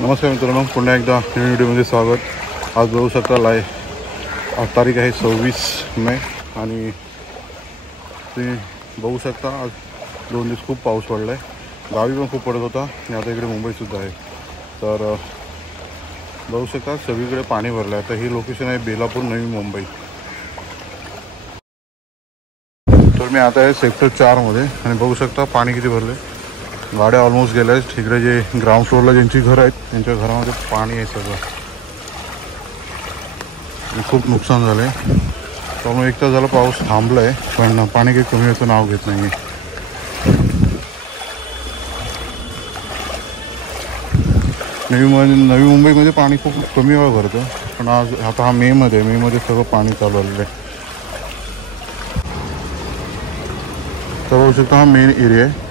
नमस्कार मित्रांनो, पुन्हा एकदा नवीन व्हिडिओमध्ये स्वागत। आज बघू शकता आज तारीख आहे 26 मे आणि तुम्ही बघू शकता आज 2 दिवस खूप पाऊस पडला आहे। गावी पण खूप पडत होता आणि आता इकडे मुंबईसुद्धा आहे। तर बघू शकता सगळीकडे पाणी भरलं आहे। आता ही लोकेशन आहे बेलापूर, नवी मुंबई। तर मी आता आहे सेक्टर 4मध्ये आणि बघू शकता पाणी किती भरलं आहे। गाड्या ऑलमोस्ट गेल्या आहेत। तिकडे जे ग्राउंड फ्लोअरला ज्यांची घरं आहेत त्यांच्या घरामध्ये पाणी आहे सगळं, खूप नुकसान झालं आहे। त्यामुळे एक तास झाला पाऊस थांबला आहे, पण पाणी काही कमी होतं नाव घेत नाही आहे। नवी मुंबईमध्ये पाणी खूप कमी वेळ भरतं, पण आज आता हा मेमध्ये सगळं पाणी चालू आलेलं आहे। तर बघू शकता हा मेन एरिया आहे,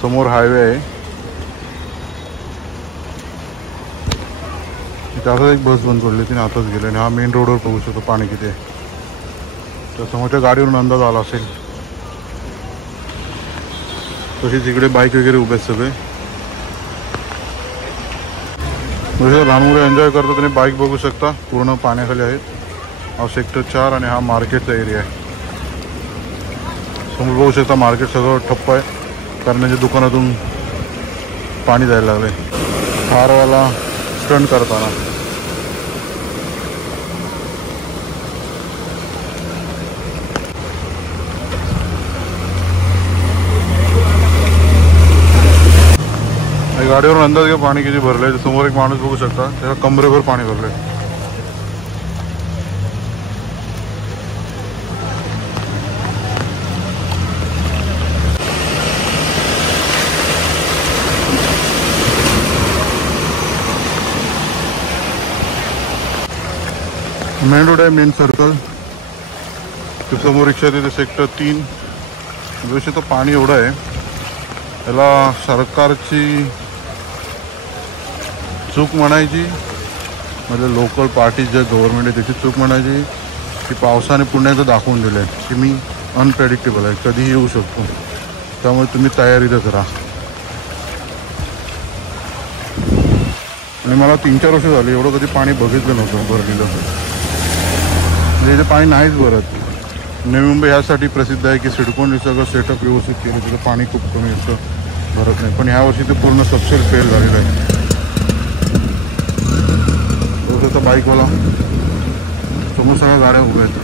समोर हायवे आहे। त्यातच एक बस बंद पडली, तिने आताच गेले आणि हा मेन रोडवर बघू शकतो पाणी किती आहे। तर समोरच्या गाडीवरून अंदाज आला असेल। तसेच इकडे बाईक वगैरे उभे आहेत सगळे, म्हणजे लहान मुलं एन्जॉय करतात आणि बाईक बघू शकता पूर्ण पाण्याखाली आहेत। हा सेक्टर 4 आणि हा मार्केटचा एरिया आहे। समोर बघू शकता मार्केट सगळं ठप्प आहे, कारण म्हणजे दुकानातून पाणी जायला लागले। कारवाला स्टंट करताना गाडीवरून अंदाज घ्या पाणी किती भरलंय। समोर एक माणूस बघू शकता, त्याच्या कमरेभर पाणी भरलंय। मेन रोड आहे, मेन सर्कल। समोर रिक्षा तिथे सेक्टर 3। जसे तर पाणी एवढं आहे, याला सरकारची चूक म्हणायची, म्हणजे लोकल पार्टी जे गव्हर्नमेंट आहे त्याची चूक म्हणायची, की पावसाने पुन्हा एकदा दाखवून दिलं आहे की मी अनप्रेडिक्टेबल आहे, कधीही येऊ शकतो। त्यामुळे तुम्ही तयारीतच राहा। आणि मला 3-4 वर्ष झाली एवढं कधी पाणी बघितलं नव्हतं भरलेलं, म्हणजे इथे पाणी नाहीच भरत। नवी मुंबई ह्यासाठी प्रसिद्ध आहे की सिडकोन सगळं सेटअप व्यवस्थित केलं, तिथं पाणी खूप कमी असतं, भरत नाही। पण ह्या वर्षी ते पूर्ण सबसेट फेल झालेलं आहे। तो बाईकवाला समोर सगळ्या गाड्या उभ्या आहेत।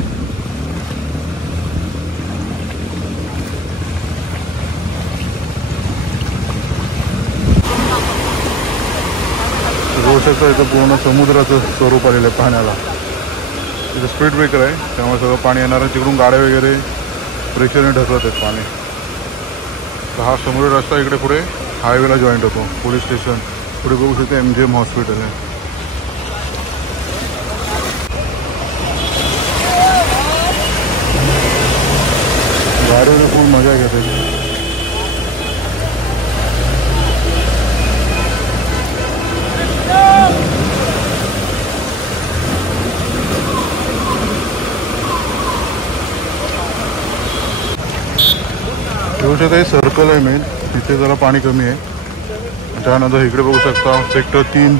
बघू शकता इथं पूर्ण समुद्राचं स्वरूप आलेलं आहे पाण्याला। इथं स्पीड ब्रेकर आहे, त्यामुळे सगळं पाणी येणार आहे। तिकडून गाड्या वगैरे प्रेशरने ढकलत आहेत पाणी। तर हा समुद्र रस्ता इकडे पुढे हायवेला जॉईंट होतो, पोलीस स्टेशन पुढे बघू शकता MGM हॉस्पिटल आहे। गाडीवर खूप मजा घेते। बघू शकता हे सर्कल आहे मेन, तिथे जरा पाणी कमी आहे। त्यानंतर इकडे बघू शकता सेक्टर 3,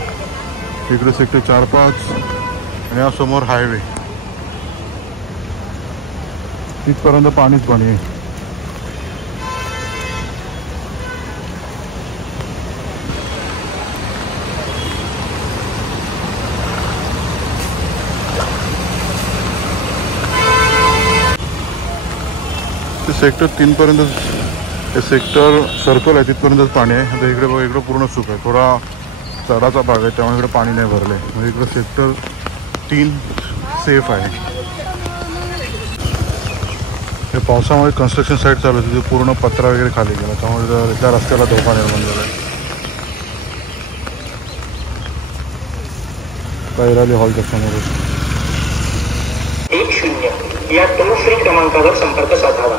इकडे सेक्टर 4-5 आणि या समोर हायवे। तिथपर्यंत पाणीच पाणी आहे। सेक्टर 3 पर्यंत हे सेक्टर सर्कल आहे, तिथपर्यंतच पाणी आहे। आता इकडे बघा, इकडं पूर्ण सुक आहे, थोडा चढाचा भाग आहे, त्यामुळे इकडे पाणी नाही भरलं आहे। म्हणजे इकडं सेक्टर 3 सेफ आहे। हे पावसामुळे कन्स्ट्रक्शन साईट चालू होती, तिथे पूर्ण पत्रा वगैरे खाली गेला, त्यामुळे त्या रस्त्याला धोका निर्माण झाला आहे। कैराली हॉलच्या समोर 10 या टोल फ्री क्रमांकावर संपर्क साधावा।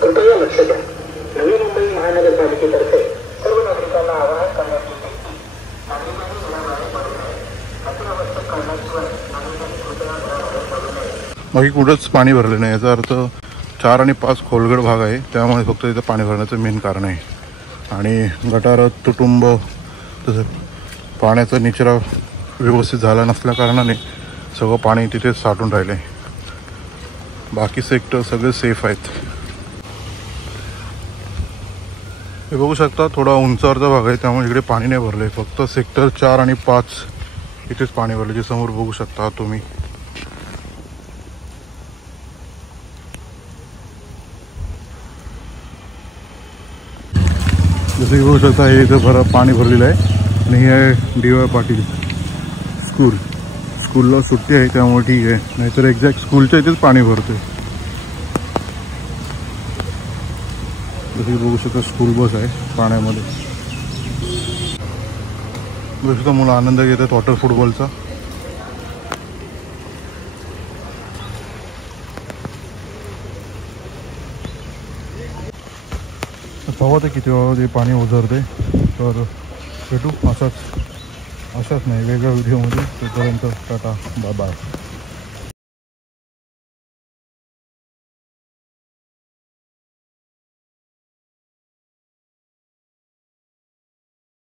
कृपया लक्ष द्या। नवी मुंबई महानगरपालिकेतर्फे सर्व नागरिकांना आवाहन करण्यात येते की बाकी कुठंच पाणी भरलं नाही. याचा अर्थ 4 आणि 5 खोलगड भाग आहे, त्यामुळे फक्त इथं पाणी भरण्याचं मेन कारण आहे. आणि गटार तुटुंब तसं पाण्याचा निचरा व्यवस्थित झाला नसल्या कारणाने सगळं पाणी तिथेच साठून राहिलं आहे. बाकी सेक्टर सगळे सेफ आहेत. हे बघू शकता थोडा उंचावरचा भाग आहे, त्यामुळे इकडे पाणी नाही भरलं आहे. फक्त सेक्टर 4 आणि 5 इथेच पाणी भरलं, जे समोर बघू शकता तुम्ही. जसं की बघू शकता हे इथं पाणी भरलेलं आहे. आणि हे आहे DY पाटील स्कूलला सुट्टी आहे त्यामुळे ठीक आहे, नाहीतर एक्झॅक्ट स्कूलच्या इथेच पाणी भरते. जसं की बघू शकता स्कूल बस आहे पाण्यामध्ये. बघू शकता मुलं आनंद घेतात वॉटर फुटबॉलचा. पाहू ते किती ते पाणी ओझरते. तर भेटू अशाच नाही वेगळ्या व्हिडिओमध्ये. तोपर्यंत टाटा बाय बाय.